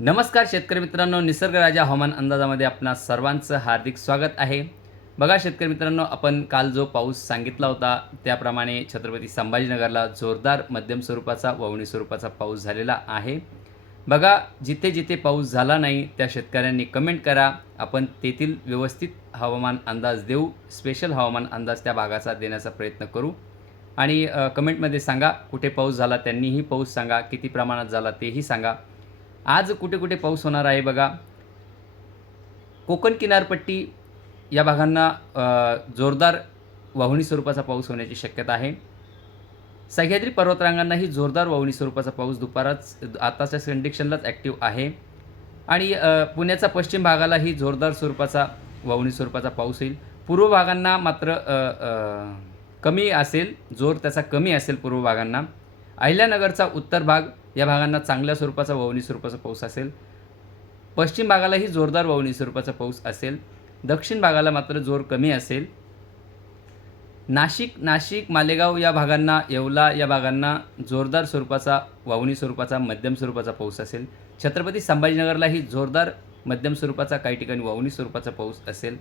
नमस्कार शेतकरी मित्रांनो निसर्ग राजा हवामान अंदाजामध्ये आपणा सर्वांचं हार्दिक स्वागत आहे. बघा शेतकरी मित्रांनो आपण काल जो पाऊस सांगितला होता त्याप्रमाणे छत्रपती संभाजीनगरला जोरदार मध्यम स्वरूपाचा ववणी स्वरूपाचा पाऊस झालेला आहे. बघा जिथे जिथे पाऊस झाला नाही त्या शेतकऱ्यांनी कमेंट करा. आपण तेथील व्यवस्थित हवामान अंदाज देऊ स्पेशल हवामान अंदाज त्या भागाचा देण्याचा प्रयत्न करू. आणि कमेंटमध्ये सांगा कुठे पाऊस झाला त्यांनीही पाऊस सांगा किती प्रमाणात झाला तेही सांगा. आज कुठे कुठे पाऊस होणार आहे बघा. कोकण किनारपट्टी या भागांना जोरदार वाहुणी स्वरूपाचा पाऊस होण्याची शक्यता आहे. सह्याद्री पर्वतरांगांनाही जोरदार वाहुणी स्वरूपाचा पाऊस दुपारच आताच्या कंडिशनलाच ॲक्टिव्ह आहे. आणि पुण्याचा पश्चिम भागालाही जोरदार स्वरूपाचा वाहुणी स्वरूपाचा पाऊस येईल. पूर्व भागांना मात्र कमी असेल जोर त्याचा कमी असेल पूर्व भागांना. अहिल्यानगरचा उत्तर भाग या भागांना चांगल्या स्वरूपाचा वहुनी स्वरूपाचा पाऊस असेल. पश्चिम भागालाही जोरदार वहुनी स्वरूपाचा पाऊस असेल. दक्षिण भागाला मात्र जोर कमी असेल. नाशिक नाशिक मालेगाव या भागांना येवला या भागांना जोरदार स्वरूपाचा वाहुनी स्वरूपाचा मध्यम स्वरूपाचा पाऊस असेल. छत्रपती संभाजीनगरलाही जोरदार मध्यम स्वरूपाचा काही ठिकाणी वाहुणी स्वरूपाचा पाऊस असेल.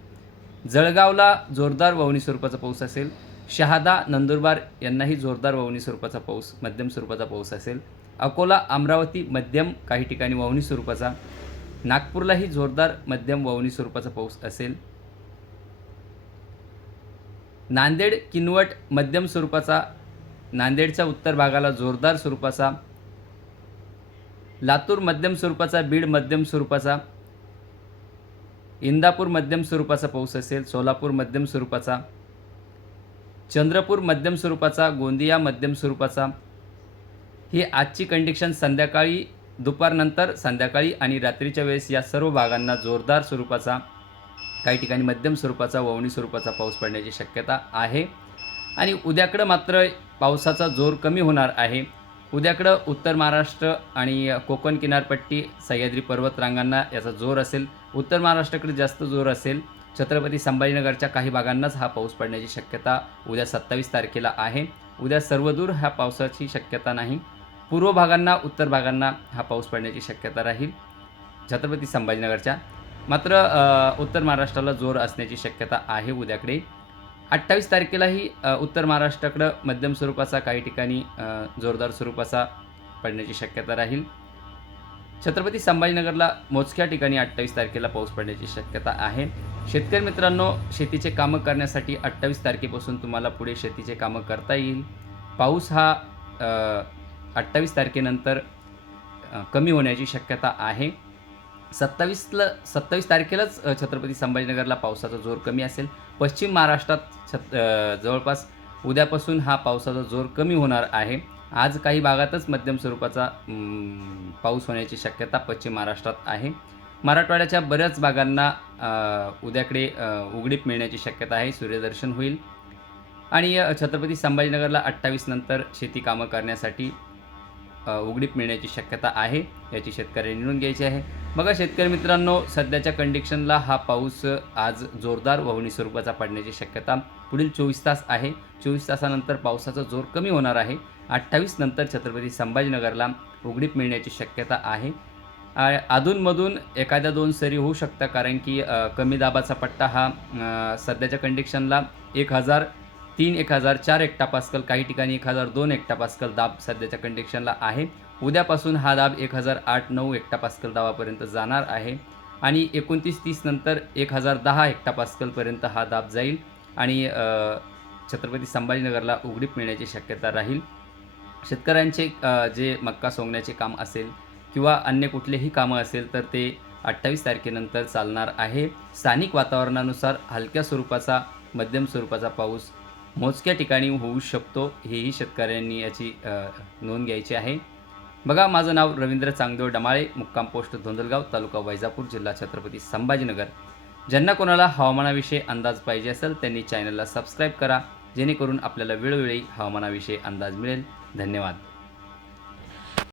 जळगावला जोरदार वाहुणी स्वरूपाचा पाऊस असेल. शहादा नंदुरबार यांनाही जोरदार वाहुणी स्वरूपाचा पाऊस मध्यम स्वरूपाचा पाऊस असेल. अकोला अमरावती मध्यम काही ठिकाणी वाहुनी स्वरूपाचा. नागपूरलाही जोरदार मध्यम वाहुणी स्वरूपाचा पाऊस असेल. नांदेड किनवट मध्यम स्वरूपाचा. नांदेडच्या उत्तर भागाला जोरदार स्वरूपाचा. लातूर मध्यम स्वरूपाचा. बीड मध्यम स्वरूपाचा. इंदापूर मध्यम स्वरूपाचा पाऊस असेल. सोलापूर मध्यम स्वरूपाचा. चंद्रपूर मध्यम स्वरूपाचा गोंदिया मध्यम स्वरूपाचा. ही आजची कंडिशन संध्याकाळी दुपारनंतर संध्याकाळी आणि रात्रीच्या वेळेस या सर्व भागांना जोरदार स्वरूपाचा काही ठिकाणी मध्यम स्वरूपाचा ववणी स्वरूपाचा पाऊस पडण्याची शक्यता आहे. आणि उद्याकडं मात्र पावसाचा जोर कमी होणार आहे. उद्याकडं उत्तर महाराष्ट्र आणि कोकण किनारपट्टी सह्याद्री पर्वतरांगांना याचा जोर असेल. उत्तर महाराष्ट्राकडे जास्त जोर असेल. छत्रपती संभाजीनगरच्या काही भागांनाच हा पाऊस पडण्याची शक्यता उद्या सत्तावीस तारखेला आहे. उद्या सर्वदूर ह्या पावसाची शक्यता नाही. पूर्व भागांना उत्तर भागांना हा पाऊस पडण्याची शक्यता राहील. छत्रपती संभाजीनगरच्या. मात्र उत्तर महाराष्ट्राला जोर असण्याची शक्यता आहे उद्याकडे. अठ्ठावीस तारखेलाही उत्तर महाराष्ट्राकडं मध्यम स्वरूपाचा काही ठिकाणी जोरदार स्वरूपाचा पडण्याची शक्यता राहील. छत्रपती संभाजीनगरला मोजक्या ठिकाणी अठ्ठावीस तारखेला पाऊस पडण्याची शक्यता आहे. शेतकरी मित्रांनो शेतीचे कामं करण्यासाठी अठ्ठावीस तारखेपासून तुम्हाला पुढे शेतीचे कामं करता येईल. पाऊस हा अठ्ठावीस तारखेनंतर कमी होण्याची शक्यता आहे. सत्तावीसला सत्तावीस तारखेलाच छत्रपती संभाजीनगरला पावसाचा जोर कमी असेल. पश्चिम महाराष्ट्रात छत जवळपास उद्यापासून हा पावसाचा जोर कमी होणार आहे. आज काही भागातच मध्यम स्वरूपाचा पाऊस होण्याची शक्यता पश्चिम महाराष्ट्रात आहे. मराठवाड्याच्या बऱ्याच भागांना उद्याकडे उघडीप मिळण्याची शक्यता आहे सूर्यदर्शन होईल. आणि छत्रपती संभाजीनगरला अठ्ठावीस नंतर शेती कामं करण्यासाठी उघडीप मिळण्याची शक्यता आहे याची शेतकऱ्यांनी नोंद घ्यायची आहे. बघा शेतकरी मित्रांनो सध्याच्या कंडिशनला हा पाऊस आज जोरदार वहनी स्वरूपाचा पडण्याची शक्यता पुढील चोवीस तास आहे. चोवीस तासानंतर पावसाचा जोर कमी होणार आहे. अठ्ठावीस नंतर छत्रपती संभाजीनगरला उघडीप मिळण्याची शक्यता आहे. अधूनमधून एखाद्या दोन सरी होऊ शकतात कारण की कमी दाबाचा पट्टा हा सध्याच्या कंडिशनला एक हजार तीन एक हजार चार एकटा पास्कल काही ठिकाणी एक हजार दोन एकटा पास्कल दाब सध्याच्या कंडिशनला आहे. उद्यापासून हा दाब एक हजार आठ नऊ एकटा पास्कल दाबापर्यंत जाणार आहे आणि एकोणतीस तीस नंतर एक हजार दहा एकटा पास्कलपर्यंत हा दाब जाईल आणि छत्रपती संभाजीनगरला उघडीप मिळण्याची शक्यता राहील. शेतकऱ्यांचे जे मक्का सोंगण्याचे काम असेल किंवा अन्य कुठलेही कामं असेल तर ते अठ्ठावीस तारखेनंतर चालणार आहे. स्थानिक वातावरणानुसार हलक्या स्वरूपाचा मध्यम स्वरूपाचा पाऊस मोजक्या ठिकाणी होऊ शकतो हेही शेतकऱ्यांनी याची नोंद घ्यायची आहे. बघा माझं नाव रवींद्र चांगदेव डमाळे मुक्काम पोस्ट धोंदलगाव तालुका वैजापूर जिल्हा छत्रपती संभाजीनगर. ज्यांना कोणाला हवामानाविषयी अंदाज पाहिजे असेल त्यांनी चॅनलला सबस्क्राईब करा. जेणेकरून आपल्याला वेळोवेळी हवामानाविषयी अंदाज मिळेल. धन्यवाद.